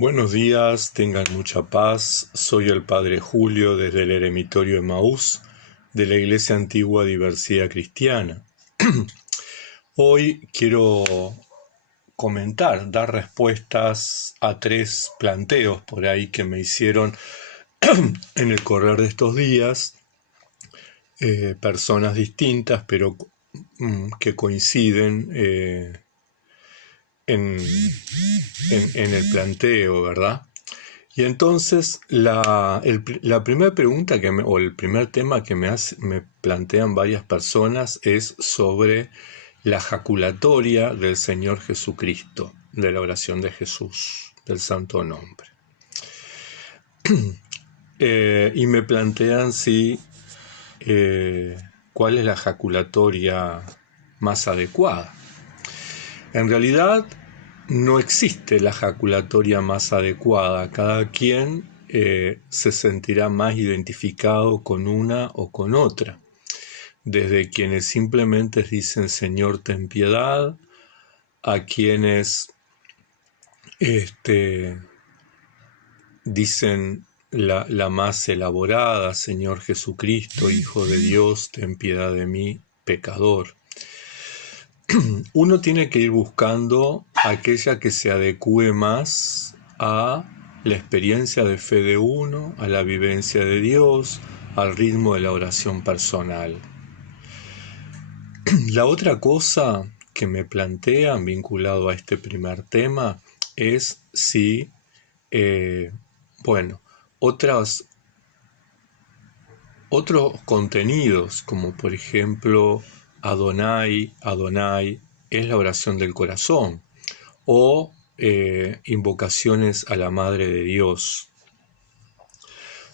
Buenos días, tengan mucha paz. Soy el Padre Julio desde el Eremitorio Emaús de la Iglesia Antigua Diversidad Cristiana. Hoy quiero dar respuestas a 3 planteos por ahí que me hicieron en el correr de estos días, personas distintas pero que coinciden en el planteo, ¿verdad? Y entonces la primera pregunta o el primer tema que me plantean varias personas es sobre la jaculatoria del Señor Jesucristo, de la oración de Jesús, del Santo Nombre. Y me plantean cuál es la jaculatoria más adecuada. En realidad no existe la jaculatoria más adecuada. Cada quien se sentirá más identificado con una o con otra. Desde quienes simplemente dicen Señor ten piedad, a quienes dicen la más elaborada, Señor Jesucristo, Hijo de Dios, ten piedad de mí, pecador. Uno tiene que ir buscando aquella que se adecue más a la experiencia de fe de uno, a la vivencia de Dios, al ritmo de la oración personal. La otra cosa que me plantean vinculado a este primer tema es si, otros contenidos, como por ejemplo Adonai, Adonai, es la oración del corazón, o invocaciones a la Madre de Dios.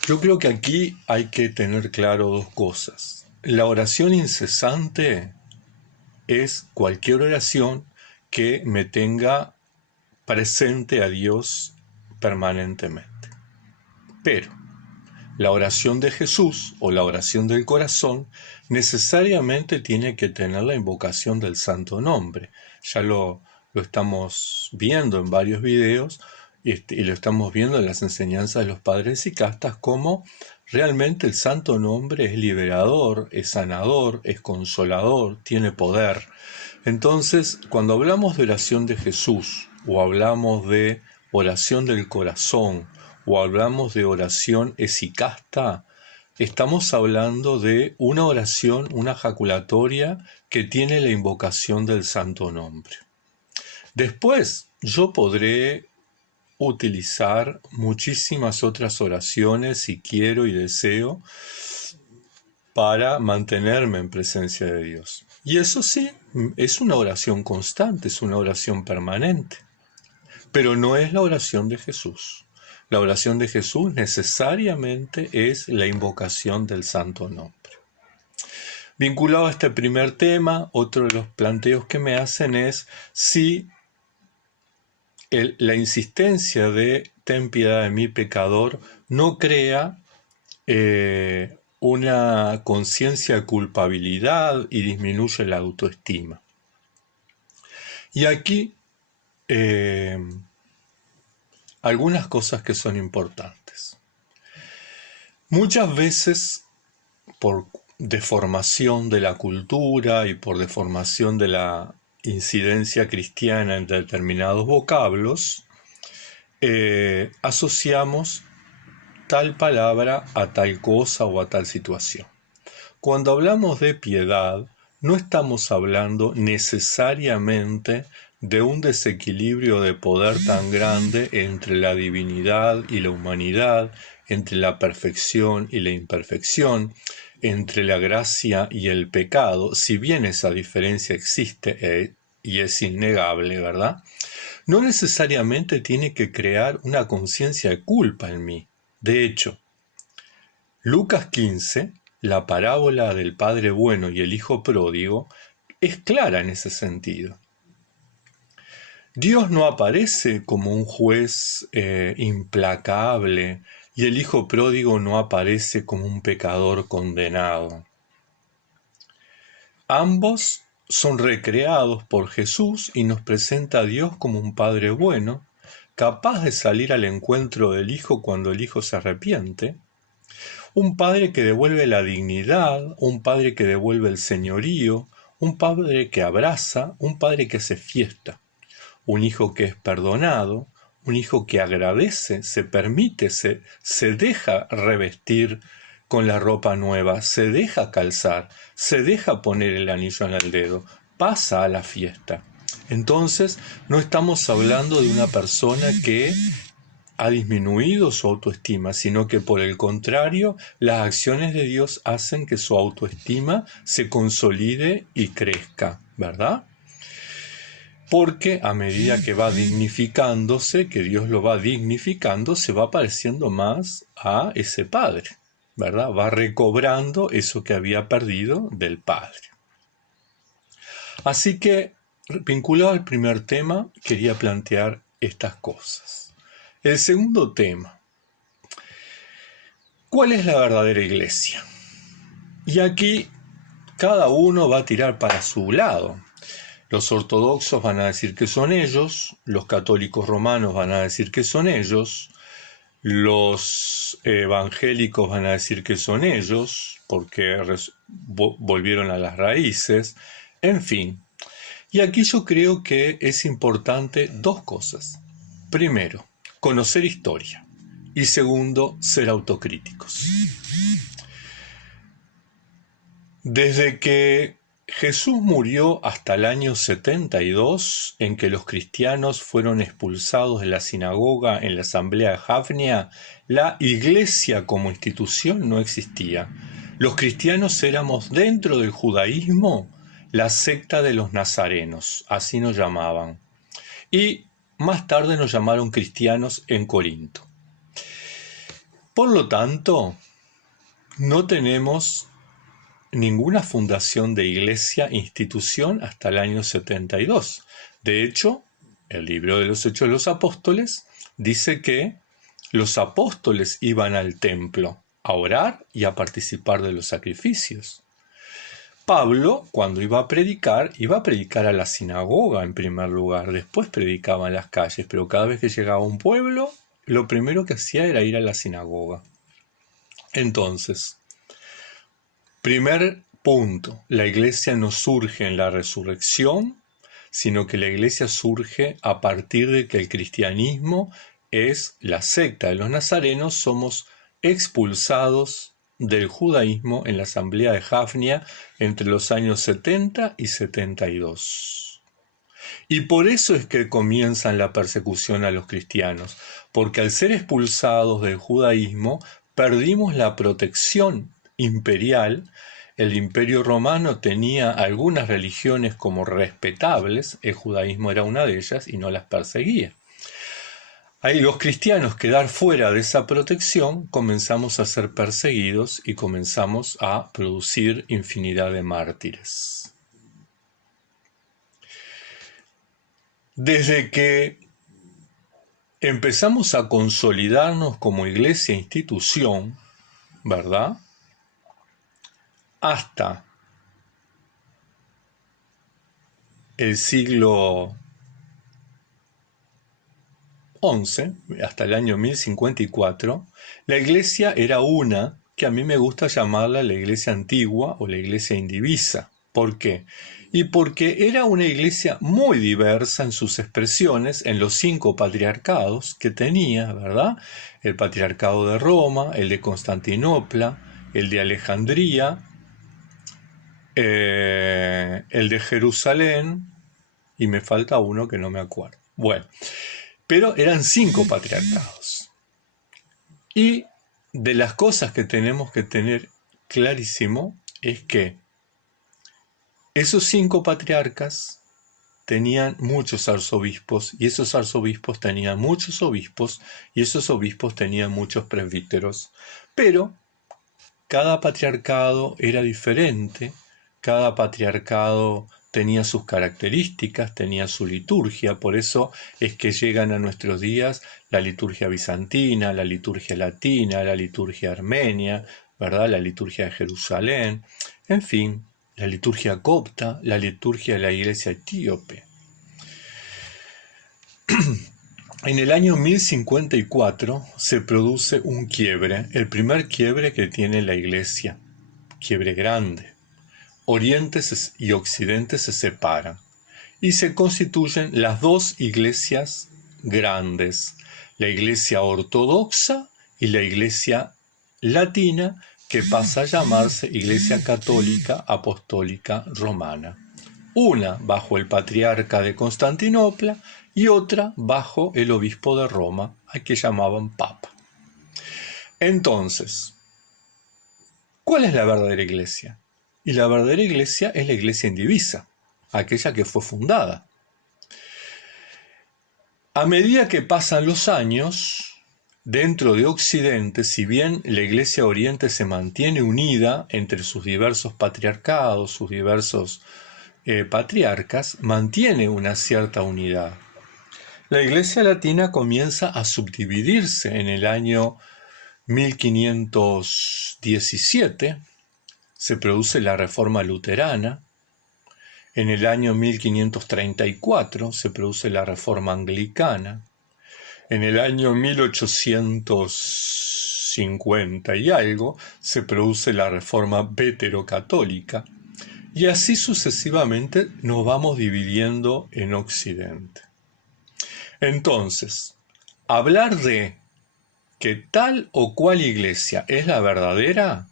Yo creo que aquí hay que tener claro 2 cosas. La oración incesante es cualquier oración que me tenga presente a Dios permanentemente. Pero la oración de Jesús o la oración del corazón necesariamente tiene que tener la invocación del Santo Nombre. Ya lo estamos viendo en varios videos y lo estamos viendo en las enseñanzas de los padres y castas, cómo realmente el Santo Nombre es liberador, es sanador, es consolador, tiene poder. Entonces, cuando hablamos de oración de Jesús o hablamos de oración del corazón, o hablamos de oración esicasta, estamos hablando de una oración, una jaculatoria que tiene la invocación del Santo Nombre. Después, yo podré utilizar muchísimas otras oraciones si quiero y deseo para mantenerme en presencia de Dios. Y eso sí, es una oración constante, es una oración permanente, pero no es la oración de Jesús. La oración de Jesús necesariamente es la invocación del Santo Nombre. Vinculado a este primer tema, otro de los planteos que me hacen es si la insistencia de ten piedad de mí, pecador, no crea una conciencia de culpabilidad y disminuye la autoestima. Y aquí algunas cosas que son importantes. Muchas veces, por deformación de la cultura y por deformación de la incidencia cristiana en determinados vocablos, asociamos tal palabra a tal cosa o a tal situación. Cuando hablamos de piedad, no estamos hablando necesariamente de un desequilibrio de poder tan grande entre la divinidad y la humanidad, entre la perfección y la imperfección, entre la gracia y el pecado, si bien esa diferencia existe y es innegable, ¿verdad? No necesariamente tiene que crear una conciencia de culpa en mí. De hecho, Lucas 15, la parábola del Padre Bueno y el Hijo Pródigo, es clara en ese sentido. Dios no aparece como un juez implacable y el Hijo Pródigo no aparece como un pecador condenado. Ambos son recreados por Jesús y nos presenta a Dios como un Padre bueno, capaz de salir al encuentro del hijo cuando el hijo se arrepiente, un padre que devuelve la dignidad, un padre que devuelve el señorío, un padre que abraza, un padre que hace fiesta, un hijo que es perdonado, un hijo que agradece, se permite, se deja revestir con la ropa nueva, se deja calzar, se deja poner el anillo en el dedo, pasa a la fiesta. Entonces, no estamos hablando de una persona que ha disminuido su autoestima, sino que por el contrario, las acciones de Dios hacen que su autoestima se consolide y crezca, ¿verdad? Porque a medida que va dignificándose, que Dios lo va dignificando, se va pareciendo más a ese Padre, ¿verdad? Va recobrando eso que había perdido del Padre. Así que, vinculado al primer tema, quería plantear estas cosas. El segundo tema, ¿cuál es la verdadera iglesia? Y aquí cada uno va a tirar para su lado. Los ortodoxos van a decir que son ellos, los católicos romanos van a decir que son ellos, los evangélicos van a decir que son ellos, porque volvieron a las raíces, en fin. Y aquí yo creo que es importante dos cosas. Primero, conocer historia. Y segundo, ser autocríticos. Desde que Jesús murió hasta el año 72, en que los cristianos fueron expulsados de la sinagoga en la asamblea de Jafnia, la iglesia como institución no existía. Los cristianos éramos dentro del judaísmo la secta de los nazarenos, así nos llamaban. Y más tarde nos llamaron cristianos en Corinto. Por lo tanto, no tenemos ninguna fundación de iglesia, institución hasta el año 72. De hecho, el libro de los Hechos de los Apóstoles dice que los apóstoles iban al templo a orar y a participar de los sacrificios. Pablo, cuando iba a predicar a la sinagoga en primer lugar, después predicaba en las calles, pero cada vez que llegaba a un pueblo, lo primero que hacía era ir a la sinagoga. Entonces, primer punto, la iglesia no surge en la resurrección, sino que la iglesia surge a partir de que el cristianismo es la secta de los nazarenos, somos expulsados del judaísmo en la asamblea de Jafnia entre los años 70 y 72. Y por eso es que comienzan la persecución a los cristianos, porque al ser expulsados del judaísmo perdimos la protección imperial. El Imperio Romano tenía algunas religiones como respetables, el judaísmo era una de ellas y no las perseguía. Ahí los cristianos quedar fuera de esa protección, comenzamos a ser perseguidos y comenzamos a producir infinidad de mártires. Desde que empezamos a consolidarnos como iglesia e institución, ¿verdad?, hasta el siglo XI, hasta el año 1054, la iglesia era una que a mí me gusta llamarla la iglesia antigua o la iglesia indivisa. ¿Por qué? Y porque era una iglesia muy diversa en sus expresiones en los 5 patriarcados que tenía, ¿verdad? El patriarcado de Roma, el de Constantinopla, el de Alejandría, el de Jerusalén, y me falta uno que no me acuerdo. Bueno, pero eran 5 patriarcados. Y de las cosas que tenemos que tener clarísimo es que esos 5 patriarcas tenían muchos arzobispos, y esos arzobispos tenían muchos obispos, y esos obispos tenían muchos presbíteros. Pero cada patriarcado era diferente, cada patriarcado tenía sus características, tenía su liturgia, por eso es que llegan a nuestros días la liturgia bizantina, la liturgia latina, la liturgia armenia, ¿verdad?, la liturgia de Jerusalén, en fin, la liturgia copta, la liturgia de la iglesia etíope. En el año 1054 se produce un quiebre, el primer quiebre que tiene la Iglesia, quiebre grande. Oriente y Occidente se separan y se constituyen las dos iglesias grandes, la Iglesia ortodoxa y la Iglesia latina, que pasa a llamarse Iglesia Católica Apostólica Romana. Una bajo el patriarca de Constantinopla y otra bajo el obispo de Roma, a que llamaban Papa. Entonces, ¿cuál es la verdadera iglesia? Y la verdadera iglesia es la iglesia indivisa, aquella que fue fundada. A medida que pasan los años, dentro de Occidente, si bien la Iglesia Oriente se mantiene unida entre sus diversos patriarcados, sus diversos patriarcas, mantiene una cierta unidad. La Iglesia Latina comienza a subdividirse en el año 1517, se produce la Reforma Luterana. En el año 1534 se produce la Reforma Anglicana. En el año 1850 y algo se produce la Reforma Veterocatólica. Y así sucesivamente nos vamos dividiendo en Occidente. Entonces, hablar de que tal o cual iglesia es la verdadera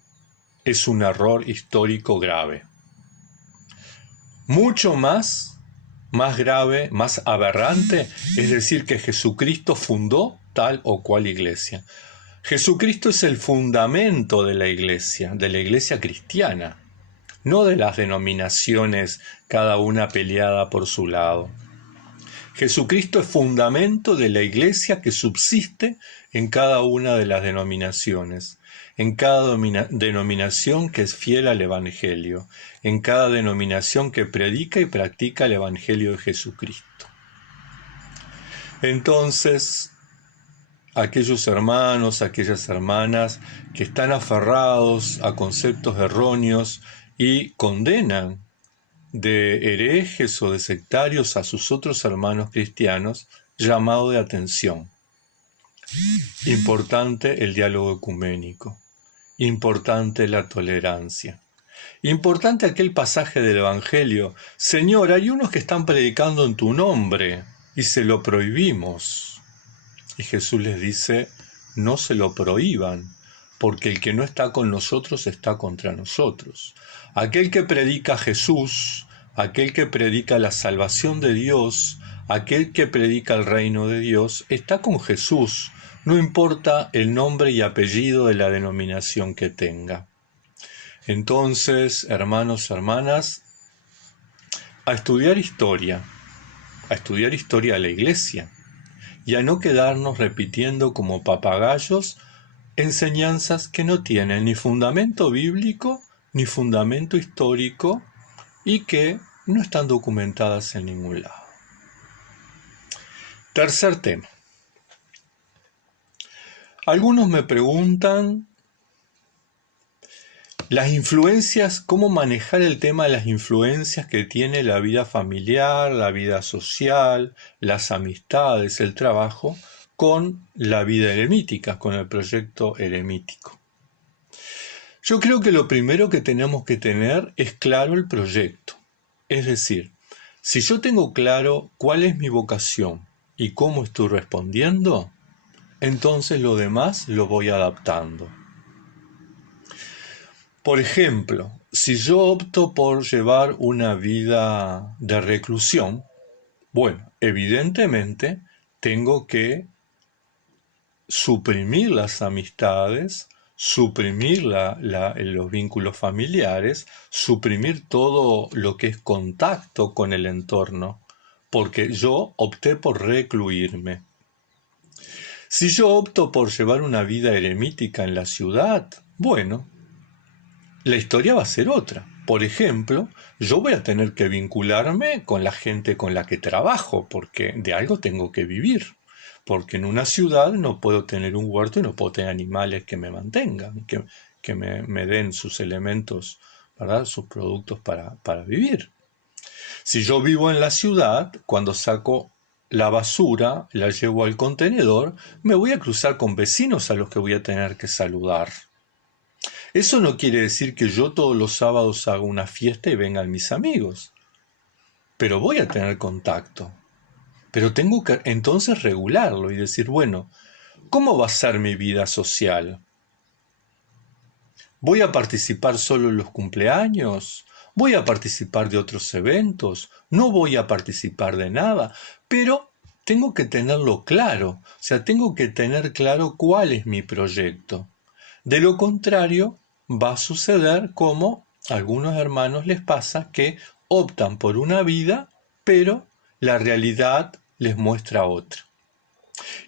es un error histórico grave. Mucho más grave, más aberrante, es decir que Jesucristo fundó tal o cual iglesia. Jesucristo es el fundamento de la iglesia cristiana, no de las denominaciones, cada una peleada por su lado. Jesucristo es fundamento de la iglesia que subsiste en cada una de las denominaciones, en cada denominación que es fiel al Evangelio, en cada denominación que predica y practica el Evangelio de Jesucristo. Entonces, aquellos hermanos, aquellas hermanas que están aferrados a conceptos erróneos y condenan de herejes o de sectarios a sus otros hermanos cristianos, llamado de atención. Importante el diálogo ecuménico, importante la tolerancia, importante aquel pasaje del Evangelio: Señor, hay unos que están predicando en tu nombre y se lo prohibimos. Y Jesús les dice: no se lo prohíban, porque el que no está con nosotros está contra nosotros. Aquel que predica a Jesús, aquel que predica la salvación de Dios, aquel que predica el reino de Dios, está con Jesús, no importa el nombre y apellido de la denominación que tenga. Entonces, hermanos, hermanas, a estudiar historia de la Iglesia, y a no quedarnos repitiendo como papagayos enseñanzas que no tienen ni fundamento bíblico ni fundamento histórico y que no están documentadas en ningún lado. Tercer tema. Algunos me preguntan las influencias, cómo manejar el tema de las influencias que tiene la vida familiar, la vida social, las amistades, el trabajo, con la vida eremítica, con el proyecto eremítico. Yo creo que lo primero que tenemos que tener es claro el proyecto. Es decir, si yo tengo claro cuál es mi vocación y cómo estoy respondiendo, entonces lo demás lo voy adaptando. Por ejemplo, si yo opto por llevar una vida de reclusión, bueno, evidentemente tengo que suprimir las amistades, suprimir los vínculos familiares, suprimir todo lo que es contacto con el entorno, porque yo opté por recluirme. Si yo opto por llevar una vida eremítica en la ciudad, bueno, la historia va a ser otra. Por ejemplo, yo voy a tener que vincularme con la gente con la que trabajo, porque de algo tengo que vivir. Porque en una ciudad no puedo tener un huerto y no puedo tener animales que me mantengan, que me den sus elementos, ¿verdad? Sus productos para vivir. Si yo vivo en la ciudad, cuando saco la basura, la llevo al contenedor, me voy a cruzar con vecinos a los que voy a tener que saludar. Eso no quiere decir que yo todos los sábados haga una fiesta y vengan mis amigos, pero voy a tener contacto. Pero tengo que entonces regularlo y decir, bueno, ¿cómo va a ser mi vida social? ¿Voy a participar solo en los cumpleaños? ¿Voy a participar de otros eventos? ¿No voy a participar de nada? Pero tengo que tenerlo claro, o sea, tengo que tener claro cuál es mi proyecto. De lo contrario, va a suceder como a algunos hermanos les pasa que optan por una vida, pero la realidad les muestra otra.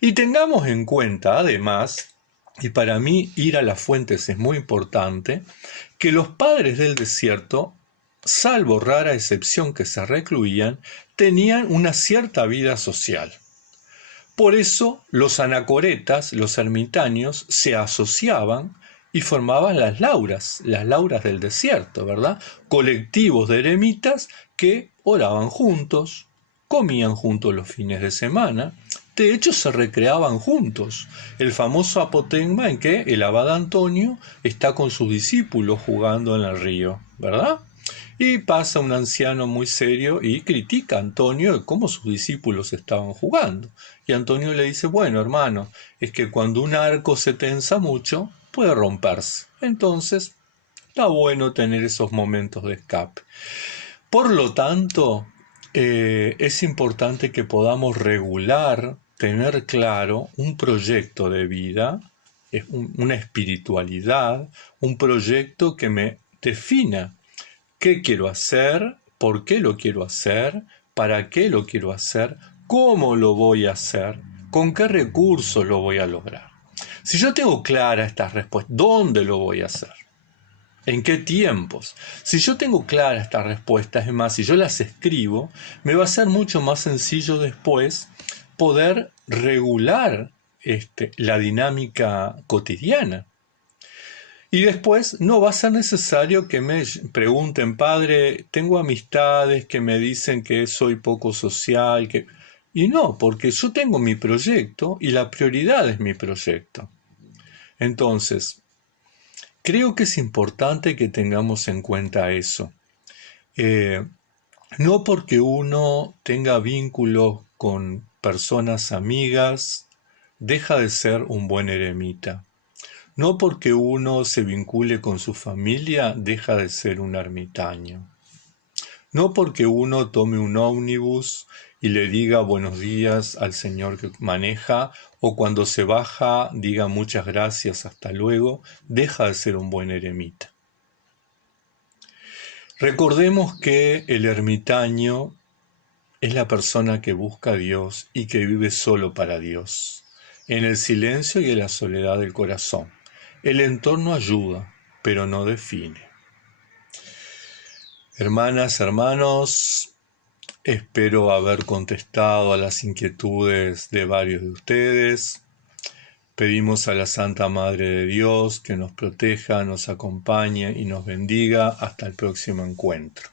Y tengamos en cuenta, además, y para mí ir a las fuentes es muy importante, que los padres del desierto, salvo rara excepción que se recluían, tenían una cierta vida social. Por eso los anacoretas, los ermitaños, se asociaban y formaban las lauras del desierto, ¿verdad? Colectivos de eremitas que oraban juntos, comían juntos los fines de semana, de hecho se recreaban juntos. El famoso apotegma en que el abad Antonio está con sus discípulos jugando en el río, ¿verdad? Y pasa un anciano muy serio y critica a Antonio de cómo sus discípulos estaban jugando. Y Antonio le dice, bueno, hermano, es que cuando un arco se tensa mucho, puede romperse. Entonces, está bueno tener esos momentos de escape. Por lo tanto, es importante que podamos regular, tener claro un proyecto de vida, una espiritualidad, un proyecto que me defina qué quiero hacer, por qué lo quiero hacer, para qué lo quiero hacer, cómo lo voy a hacer, con qué recursos lo voy a lograr. Si yo tengo clara estas respuestas, ¿dónde lo voy a hacer? ¿En qué tiempos? Si yo tengo claras estas respuestas, es más, si yo las escribo, me va a ser mucho más sencillo después poder regular la dinámica cotidiana. Y después no va a ser necesario que me pregunten, padre, tengo amistades que me dicen que soy poco social, y no, porque yo tengo mi proyecto y la prioridad es mi proyecto. Entonces, creo que es importante que tengamos en cuenta eso. No porque uno tenga vínculos con personas amigas, deja de ser un buen eremita. No porque uno se vincule con su familia, deja de ser un ermitaño. No porque uno tome un ómnibus y le diga buenos días al señor que maneja, o cuando se baja diga muchas gracias, hasta luego, deja de ser un buen eremita. Recordemos que el ermitaño es la persona que busca a Dios y que vive solo para Dios, en el silencio y en la soledad del corazón. El entorno ayuda, pero no define. Hermanas, hermanos, espero haber contestado a las inquietudes de varios de ustedes. Pedimos a la Santa Madre de Dios que nos proteja, nos acompañe y nos bendiga hasta el próximo encuentro.